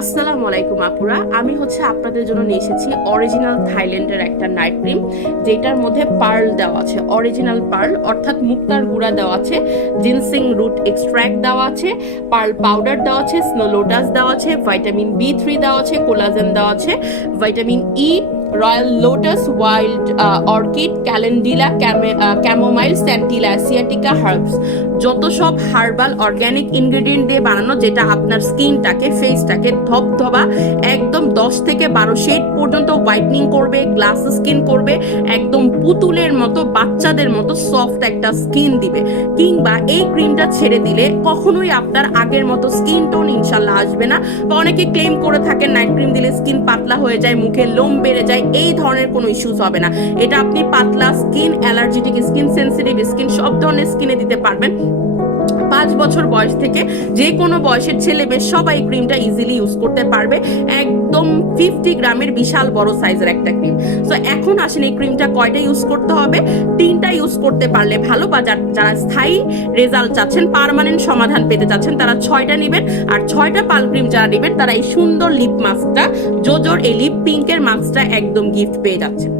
আসসালামু আলাইকুম আপুরা, আমি আপনাদের জন্য নিয়ে এসেছি অরিজিনাল থাইল্যান্ডের একটা নাইট ক্রিম, যেটার মধ্যে পার্ল দেওয়া আছে, অরিজিনাল পার্ল অর্থাৎ মুক্তার গুঁড়া দেওয়া আছে, জিনসিং রুট এক্সট্র্যাক্ট দেওয়া আছে, পার্ল পাউডার দেওয়া আছে, স্নো লোটাস দেওয়া আছে, ভাইটামিন B3 দেওয়া আছে, কোলাজেন দেওয়া আছে, vitamin E, royal lotus, wild orchid, calendula, chamomile, centella, asiatica herbs, যত সব হার্বাল অর্গ্যানিক ইনগ্রেডিয়েন্ট দিয়ে বানানো, যেটা আপনার স্কিনটাকে, ফেসটাকে ধবধবা একদম 10 থেকে 12 শেড পর্যন্ত হোয়াইটনিং করবে, গ্লাস স্কিন করবে, একদম পুতুলের মতো, বাচ্চাদের মতো সফট একটা স্কিন দিবে। কিংবা এই ক্রিমটা ছেড়ে দিলে কখনোই আপনার আগের মতো স্কিন টোন ইনশাল্লাহ আসবে না। বা অনেকে ক্লেম করে থাকেন নাইট ক্রিম দিলে স্কিন পাতলা হয়ে যায়, মুখে লোম বেড়ে যায়, এই ধরনের কোনো ইস্যুস হবে না। এটা আপনি পাতলা স্কিন, অ্যালার্জেটিক স্কিন, সেন্সিটিভ স্কিন, সব ধরনের স্কিনে দিতে পারবেন। 5 বছর বয়স থেকে যে কোনো বয়সের ছেলে মেয়ে সবাই ক্রিমটা ইজিলি ইউজ করতে পারবে। একদম 50 গ্রামের বিশাল বড় সাইজের একটা ক্রিম। সো এখন আসেন এই ক্রিমটা কয়টা ইউজ করতে হবে। 3টা ইউজ করতে পারলে ভালো, বা যারা স্থায়ী রেজাল্ট চাচ্ছেন, পার্মানেন্ট সমাধান পেতে চাচ্ছেন, তারা 6টা নেবেন। আর 6টা পাল ক্রিম যারা নেবেন তারা এই সুন্দর লিপ মাস্কটা, জোজোর এই লিপ পিঙ্কের মাস্কটা একদম গিফট পেয়ে যাচ্ছেন।